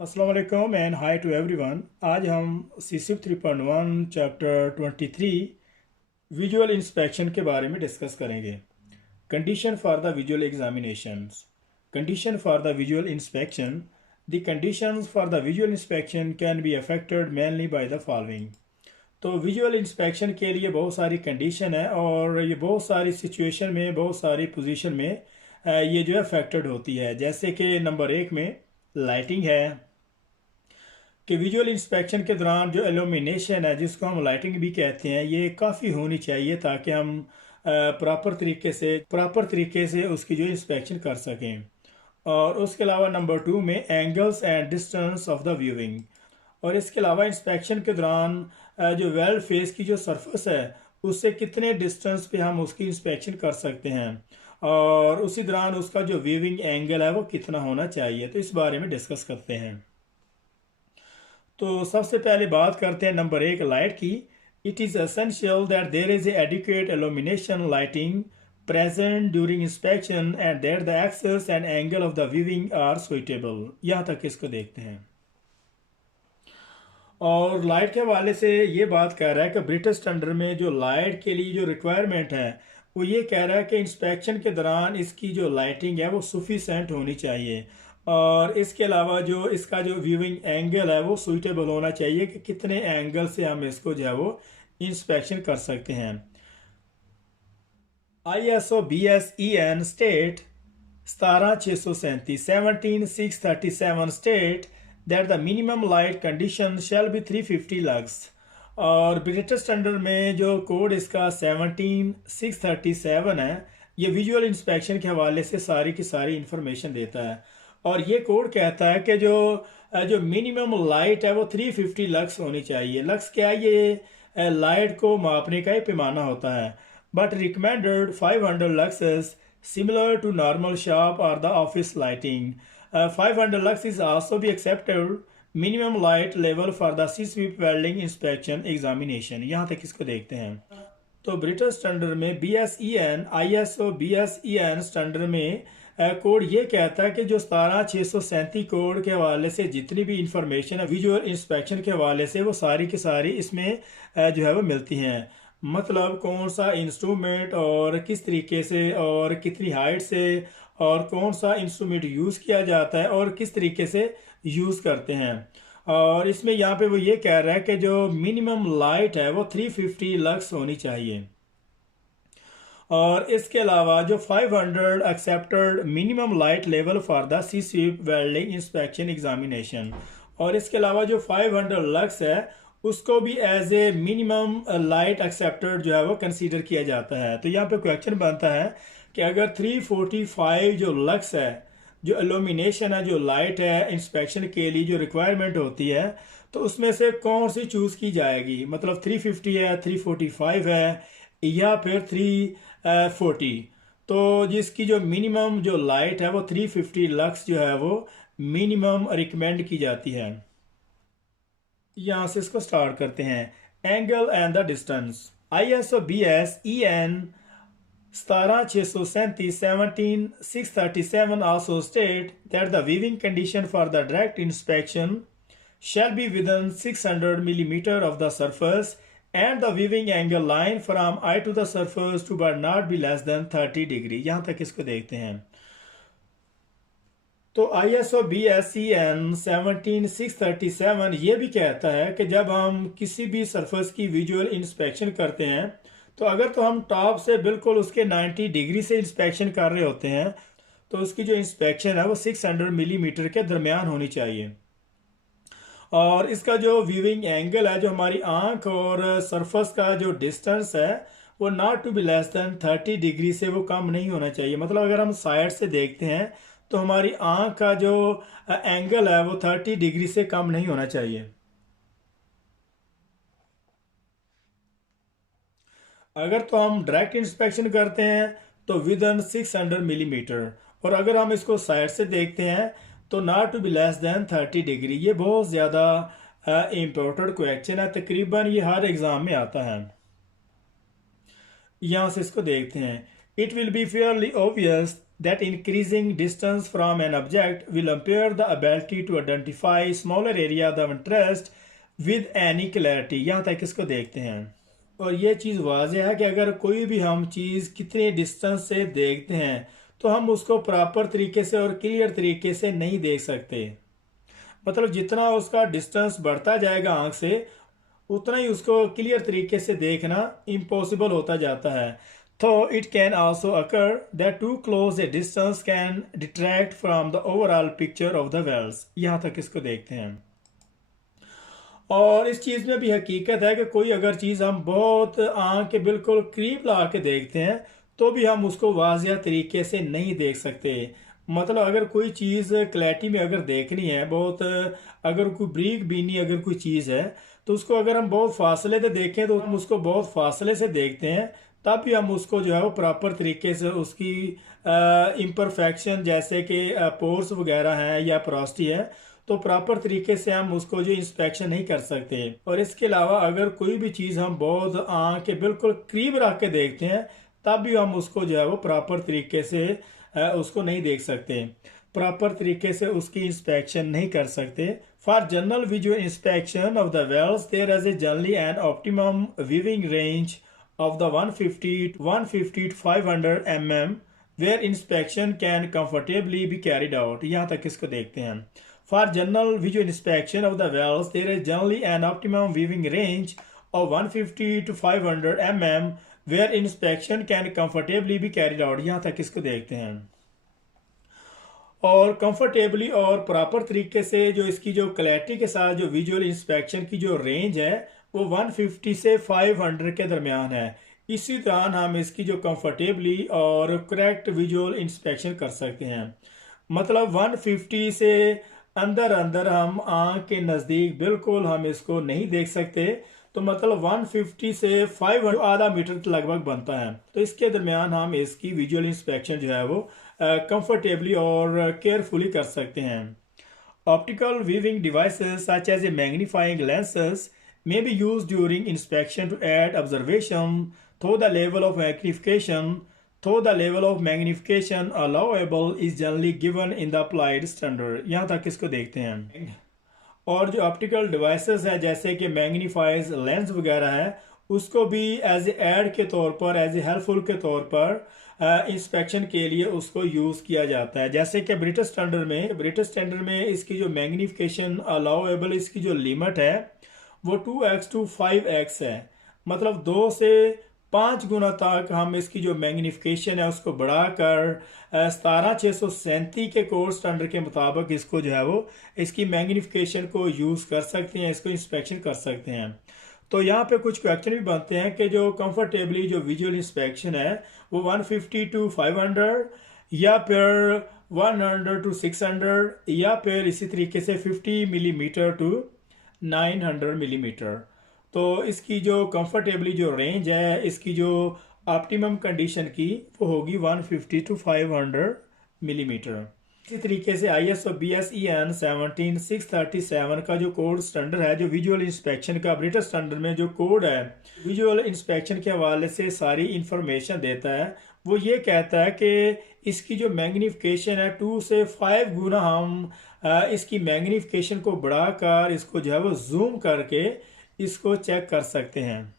अस्सलाम वालेकुम and hi to everyone. आज हम CCIP 3.1 चैप्टर 23 विजुअल इंस्पेक्शन के बारे में डिस्कस करेंगे। Condition for the visual examinations. Condition for the visual inspection. The conditions for the visual inspection can be affected mainly by the following. तो visual inspection के लिए बहुत सारी कंडीशन है और ये बहुत सारी सिचुएशन में, बहुत सारी पोजीशन में ये जो है अफेक्टेड होती है। जैसे कि नंबर 1 में लाइटिंग है कि विजुअल इंस्पेक्शन के दौरान जो एल्यूमिनेशन है, जिसको हम लाइटिंग भी कहते हैं, ये काफ़ी होनी चाहिए ताकि हम प्रॉपर तरीके से उसकी जो इंस्पेक्शन कर सकें। और उसके अलावा नंबर 2 में angles and distance of the viewing. और इसके अलावा इंस्पेक्शन के दौरान जो वेल फेस की जो सरफेस है उससे कितने डिस्टेंस पे हम उसकी इंस्पेक्शन कर सकते हैं, और उसी दौरान उसका जो व्यूइंग एंगल है वो कितना होना चाहिए। तो इस बारे में डिस्कस करते हैं। तो सबसे पहले बात करते हैं नंबर 1 लाइट की। It is essential that there is adequate illumination lighting present during inspection and that the access and angle of the viewing are suitable. यहाँ तक इसको देखते हैं। और लाइट के हवाले से ये बात कह रहा है कि ब्रिटिश स्टैंडर्ड में जो लाइट के लिए जो रिक्वायरमेंट है वो ये कह रहा है कि इंस्पेक्शन के दौरान इसकी जो लाइटिंग है वो सफिशेंट होनी चाहिए, और इसके अलावा जो इसका जो व्यूइंग एंगल है वो सूटेबल होना चाहिए कि कितने एंगल से हम इसको जो है वो इंस्पेक्शन कर सकते हैं। ISO BSEN state 17637 state that the minimum light condition shall be 350 lux. और ब्रिटिश स्टैंडर्ड में जो कोड इसका 17637 है, ये विजुअल इंस्पेक्शन के हवाले से सारी की सारी इंफॉर्मेशन देता है। और ये कोड कहता है कि जो जो मिनिमम लाइट है वो 350 लक्स होनी चाहिए। लक्स क्या है? ये लाइट को मापने का एक पैमाना होता है। But recommended 500 lux similar to normal shop or the office lighting. 500 lux is also be accepted minimum light level for the C-sweep welding inspection examination. यहाँ तक इसको देखते हैं। तो ब्रिटिश स्टैंडर्ड में BSEN ISO BSEN स्टैंडर्ड में code ये कहता है कि जो 17637 कोड के हवाले से जितनी भी इंफॉर्मेशन है विजुअल इंस्पेक्शन के हवाले से वो सारी की सारी इसमें जो है वो मिलती हैं। मतलब कौन सा इंस्ट्रूमेंट और किस तरीके से और कितनी हाइट से और कौन सा इंस्ट्रूमेंट यूज़ किया जाता है और किस तरीके से यूज़ करते हैं। और इसमें यहाँ पे वो ये कह रहा है कि जो मिनिमम लाइट है वो 350 लक्स होनी चाहिए। और इसके अलावा जो 500 accepted minimum light level for the C-sweep welding inspection examination. और इसके अलावा जो 500 लक्स है उसको भी as a minimum light accepted जो है वो कंसीडर किया जाता है। तो यहाँ पे क्वेश्चन बनता है कि अगर 345 जो लक्स है, जो एल्यूमिनेशन है, जो लाइट है इंस्पेक्शन के लिए जो रिक्वायरमेंट होती है, तो उसमें से कौन सी चूज़ की जाएगी? मतलब 350 है, 345 है या फिर 340। तो जिसकी जो मिनिमम जो लाइट है वो 350 लक्स जो है वो मिनिमम रिकमेंड की जाती है। यहाँ से इसको स्टार्ट करते हैं। Angle and the distance. ISO BSEN 17637 also state that the viewing condition for the direct inspection shall be within 600 millimeter of the surface and the viewing angle line from eye to the surface to but not be less than 30 degree। यहाँ तक इसको देखते हैं। तो ISO BSEN 17637 ये भी कहता है कि जब हम किसी भी सरफेस की विजुअल इंस्पेक्शन करते हैं तो अगर तो हम टॉप से बिल्कुल उसके 90 डिग्री से इंस्पेक्शन कर रहे होते हैं तो उसकी जो इंस्पेक्शन है वो 600 मिलीमीटर के दरमियान होनी चाहिए। और इसका जो व्यूइंग एंगल है, जो हमारी आंख और सरफेस का जो डिस्टेंस है, वो not to be less than 30 degree से वो कम नहीं होना चाहिए। मतलब अगर हम साइड से देखते हैं तो हमारी आंख का जो एंगल है वो 30 डिग्री से कम नहीं होना चाहिए। अगर तो हम डायरेक्ट इंस्पेक्शन करते हैं तो विद इन 600 मिलीमीटर, और अगर हम इसको साइड से देखते हैं तो not to be less than 30 degree. ये बहुत ज़्यादा इम्पोर्टेंट क्वेश्चन है, तकरीबन ये हर एग्ज़ाम में आता है। यहाँ से इसको देखते हैं। It will be Fairlie obvious that increasing distance from an object will impair the ability to identify smaller area of interest with any clarity। यहाँ तक इसको देखते हैं। और ये चीज़ वाज़ेह है कि अगर कोई भी हम चीज़ कितने डिस्टेंस से देखते हैं तो हम उसको प्रॉपर तरीके से और क्लियर तरीके से नहीं देख सकते। मतलब जितना उसका डिस्टेंस बढ़ता जाएगा आंख से उतना ही उसको क्लियर तरीके से देखना इम्पॉसिबल होता जाता है। तो it can also occur that too close a distance can detract from the overall picture of the welds. यहाँ तक इसको देखते हैं। और इस चीज़ में भी हकीकत है कि कोई अगर चीज़ हम बहुत आंख के बिल्कुल करीब ला के देखते हैं तो भी हम उसको वाजिया तरीके से नहीं देख सकते। मतलब अगर कोई चीज़ क्लैरिटी में अगर देखनी है बहुत, अगर कोई ब्रीक बीनी अगर कोई चीज़ है तो उसको अगर हम बहुत फासले से देखें तो हम उसको बहुत फासले से देखते हैं, तब भी हम उसको जो है वो प्रॉपर तरीके से उसकी इम्परफेक्शन जैसे कि पोर्स वगैरह हैं या प्रोस्टी है तो प्रॉपर तरीके से हम उसको जो इंस्पेक्शन नहीं कर सकते। और इसके अलावा अगर कोई भी चीज़ हम बहुत आंख के बिल्कुल करीब रख के देखते हैं तब भी हम उसको जो है वो प्रॉपर तरीके से उसको नहीं देख सकते, प्रॉपर तरीके से उसकी इंस्पेक्शन नहीं कर सकते। For general visual inspection of the welds there is a generally an optimum viewing range of the 150 to 500 mm where inspection can comfortably be carried out. यहाँ तक इसको देखते हैं। For general visual inspection of the wells, there is generally an optimum viewing range of 150 to 500 mm where inspection can comfortably be carried out। यहाँ तक इसको देखते हैं। और कंफर्टेबली और प्रॉपर तरीके से जो इसकी जो क्लैरिटी के साथ जो विजुअल इंस्पेक्शन की जो रेंज है वो 150 से 500 के दरमियान है। इसी दौरान हम इसकी जो कंफर्टेबली और करेक्ट विजुअल इंस्पेक्शन कर सकते हैं। मतलब 150 से अंदर अंदर हम आंख के नज़दीक बिल्कुल हम इसको नहीं देख सकते, तो मतलब 150 से 500 आधा मीटर लगभग बनता है। तो इसके दरमियान हम इसकी विजुअल इंस्पेक्शन जो है वो कंफर्टेबली और केयरफुली कर सकते हैं। Optical viewing devices such as a magnifying lenses may be used during inspection to add observation though the level of magnification allowable is generally given in the applied standard। यहाँ तक इसको देखते हैं। और जो ऑप्टिकल डिवाइसेस है जैसे कि मैग्नीफाइज लेंस वगैरह है उसको भी एज ए एड के तौर पर, एज ए हेल्पफुल के तौर पर इंस्पेक्शन के लिए उसको यूज़ किया जाता है। जैसे कि ब्रिटिश स्टैंडर्ड में इसकी जो मैग्नीफिकेशन अलाउएबल इसकी जो लिमिट है वो 2x to 5x है। मतलब 2 से 5 गुना तक हम इसकी जो मैग्नीफिकेशन है उसको बढ़ाकर 17637 के कोड स्टैंडर्ड के मुताबिक इसको जो है वो इसकी मैग्नीफिकेशन को यूज़ कर सकते हैं, इसको इंस्पेक्शन कर सकते हैं। तो यहाँ पे कुछ क्वेश्चन भी बनते हैं कि जो कंफर्टेबली जो विजुअल इंस्पेक्शन है वो 150 to 500 या फिर 100 to 600 या फिर इसी तरीके से 50 मिलीमीटर टू 900 मिलीमीटर। तो इसकी जो कंफर्टेबली जो रेंज है इसकी जो ऑप्टिमम कंडीशन की वो होगी 150 to 500 मिलीमीटर। इसी तरीके से ISO BSEN 17637 का जो कोड स्टैंडर्ड है, जो विजुअल इंस्पेक्शन का ब्रिटिश स्टैंडर्ड में जो कोड है विजुअल इंस्पेक्शन के हवाले से सारी इंफॉर्मेशन देता है। वो ये कहता है कि इसकी जो मैग्नीफिकेशन है 2 से 5 गुना हम इसकी मैग्नीफिकेशन को बढ़ाकर इसको जो है वो जूम करके इसको चेक कर सकते हैं।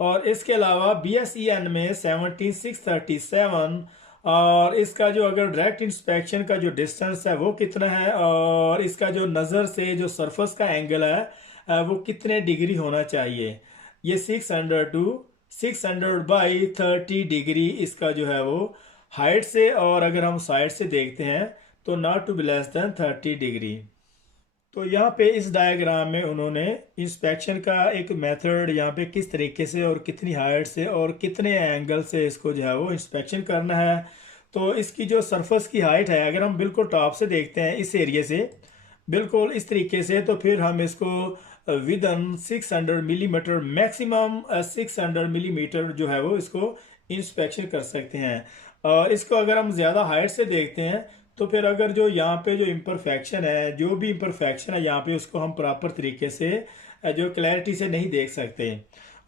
और इसके अलावा BSEN में 17637 और इसका जो अगर डायरेक्ट इंस्पेक्शन का जो डिस्टेंस है वो कितना है और इसका जो नज़र से जो सरफेस का एंगल है वो कितने डिग्री होना चाहिए, ये 600 to 600/30 डिग्री इसका जो है वो हाइट से, और अगर हम साइड से देखते हैं तो not to be less than 30 degree. तो यहाँ पे इस डायग्राम में उन्होंने इंस्पेक्शन का एक मेथड यहाँ पे किस तरीके से और कितनी हाइट से और कितने एंगल से इसको जो है वो इंस्पेक्शन करना है। तो इसकी जो सरफेस की हाइट है अगर हम बिल्कुल टॉप से देखते हैं इस एरिया से बिल्कुल इस तरीके से, तो फिर हम इसको विदन 600 मिलीमीटर मैक्सिमम 600 मिलीमीटर जो है वो इसको इंस्पेक्शन कर सकते हैं। और इसको अगर हम ज़्यादा हाइट से देखते हैं तो फिर अगर जो यहाँ पे जो इम्परफेक्शन है, जो भी इम्परफेक्शन है यहाँ पे उसको हम प्रॉपर तरीके से जो क्लैरिटी से नहीं देख सकते।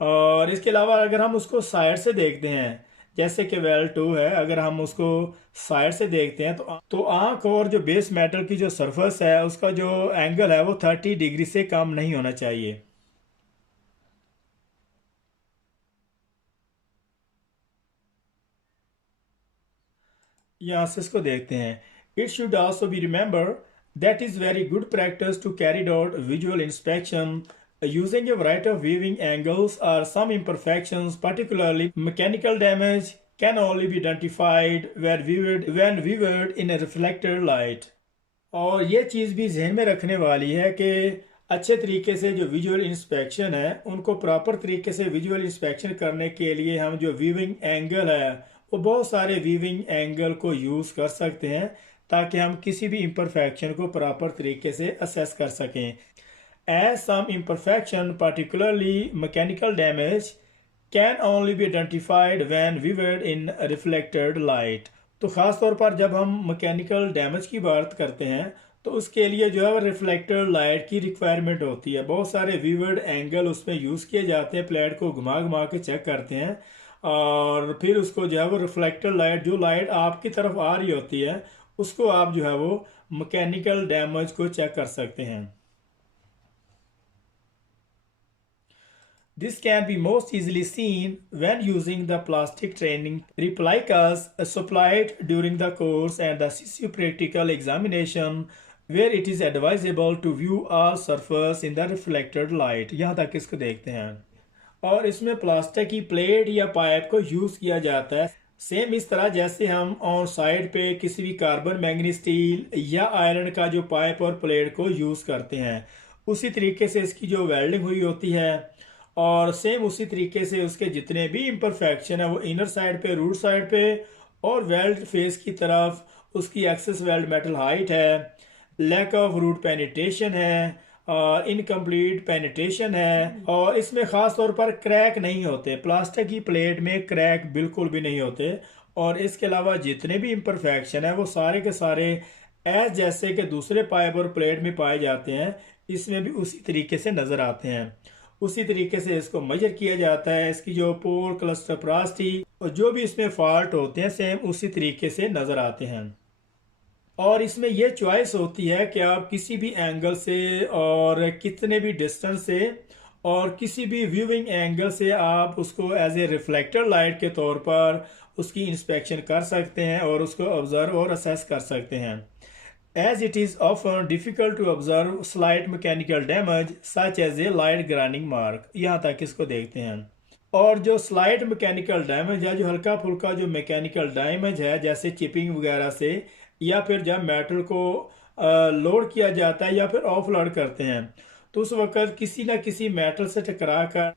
और इसके अलावा अगर हम उसको साइड से देखते हैं जैसे कि वेल 2 है, अगर हम उसको साइड से देखते हैं तो आंख और जो बेस मेटल की जो सरफेस है उसका जो एंगल है वो 30 डिग्री से कम नहीं होना चाहिए। यहाँ से इसको देखते हैं। It should also be remember that is very good practice to carry out visual inspection using a variety of viewing angles or some imperfections, particularly mechanical damage, can only be identified when viewed in a reflected light. और ये चीज़ भी जहन में रखने वाली है कि अच्छे तरीके से जो विजुअल इंस्पेक्शन है उनको प्रॉपर तरीके से विजुअल इंस्पेक्शन करने के लिए हम जो व्यूइंग एंगल है वो बहुत सारे व्यूइंग एंगल को यूज़ कर सकते हैं ताकि हम किसी भी इम्परफेक्शन को प्रॉपर तरीके से असेस कर सकें। As some imperfection, particularly mechanical damage, can only be identified when viewed in reflected light. तो ख़ास तौर पर जब हम मैकेनिकल डैमेज की बात करते हैं तो उसके लिए जो है रिफ्लेक्टेड लाइट की रिक्वायरमेंट होती है। बहुत सारे व्यूवर्ड एंगल उसमें यूज़ किए जाते हैं, प्लेट को घुमा घुमा के चेक करते हैं और फिर उसको जो है वो रिफ्लेक्टेड लाइट, जो लाइट आपकी तरफ आ रही होती है उसको आप जो है वो मैकेनिकल डैमेज को चेक कर सकते हैं। This can be most easily seen when using the plastic training replicas supplied during the course and the CCU practical examination, where it is advisable to view all surface in the reflected light. यहाँ तक इसको देखते हैं। और इसमें plastic की plate या pipe को यूज़ किया जाता है सेम इस तरह जैसे हम ऑन साइड पे किसी भी कार्बन मैंगनीज स्टील या आयरन का जो पाइप और प्लेट को यूज़ करते हैं उसी तरीके से इसकी जो वेल्डिंग हुई होती है और सेम उसी तरीके से उसके जितने भी इम्परफेक्शन है वो इनर साइड पे, रूट साइड पे और वेल्ड फेस की तरफ उसकी एक्सेस वेल्ड मेटल हाइट है, लैक ऑफ रूट पेनिट्रेशन है और इनकम्प्लीट पेनिट्रेशन है और इसमें ख़ास तौर पर क्रैक नहीं होते। प्लास्टिक की प्लेट में क्रैक बिल्कुल भी नहीं होते और इसके अलावा जितने भी इम्परफेक्शन है वो सारे के सारे एज जैसे कि दूसरे पाइप और प्लेट में पाए जाते हैं इसमें भी उसी तरीके से नज़र आते हैं। उसी तरीके से इसको मेजर किया जाता है, इसकी जो पोर क्लस्टर प्रास्टी और जो भी इसमें फॉल्ट होते हैं सेम उसी तरीके से नज़र आते हैं। और इसमें यह चॉइस होती है कि आप किसी भी एंगल से और कितने भी डिस्टेंस से और किसी भी व्यूइंग एंगल से आप उसको एज ए रिफ्लेक्टर लाइट के तौर पर उसकी इंस्पेक्शन कर सकते हैं और उसको ऑब्जर्व और असेस कर सकते हैं। As it is often difficult to observe slight mechanical damage such as a light grinding mark. यहाँ तक इसको देखते हैं। और जो स्लाइट मैकेनिकल डैमेज है, जो हल्का फुल्का जो मैकेनिकल डैमेज है जैसे चिपिंग वगैरह से या फिर जब मेटल को लोड किया जाता है या फिर ऑफ लोड करते हैं तो उस वक्त किसी ना किसी मेटल से टकरा कर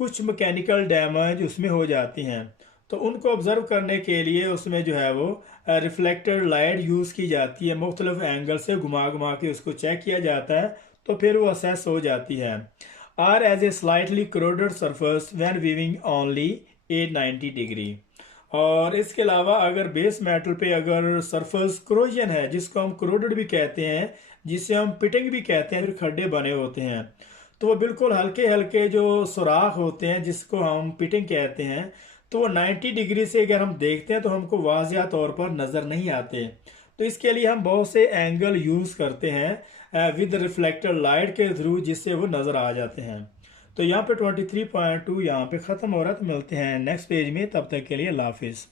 कुछ मैकेनिकल डैमेज उसमें हो जाती हैं तो उनको ऑब्जर्व करने के लिए उसमें जो है वो रिफ्लेक्टेड लाइट यूज़ की जाती है। मुख्तलिफ एंगल से घुमा घुमा के उसको चेक किया जाता है तो फिर वो असेस हो जाती है। Are as a slightly crowded surface when weaving only 890 degree. और इसके अलावा अगर बेस मेटल पे अगर सरफेस क्रोजन है जिसको हम क्रोडेड भी कहते हैं, जिसे हम पिटिंग भी कहते हैं, फिर खड्डे बने होते हैं तो वो बिल्कुल हल्के हल्के जो सुराख होते हैं जिसको हम पिटिंग कहते हैं तो वो 90 डिग्री से अगर हम देखते हैं तो हमको वाज़िया तौर पर नज़र नहीं आते। तो इसके लिए हम बहुत से एंगल यूज़ करते हैं विद रिफ्लेक्टेड लाइट के थ्रू जिससे वो नज़र आ जाते हैं। तो यहाँ पे 23.2 यहाँ पे ख़त्म हो रहा है। तो मिलते हैं नेक्स्ट पेज में, तब तक के लिए अल्लाह हाफिज़।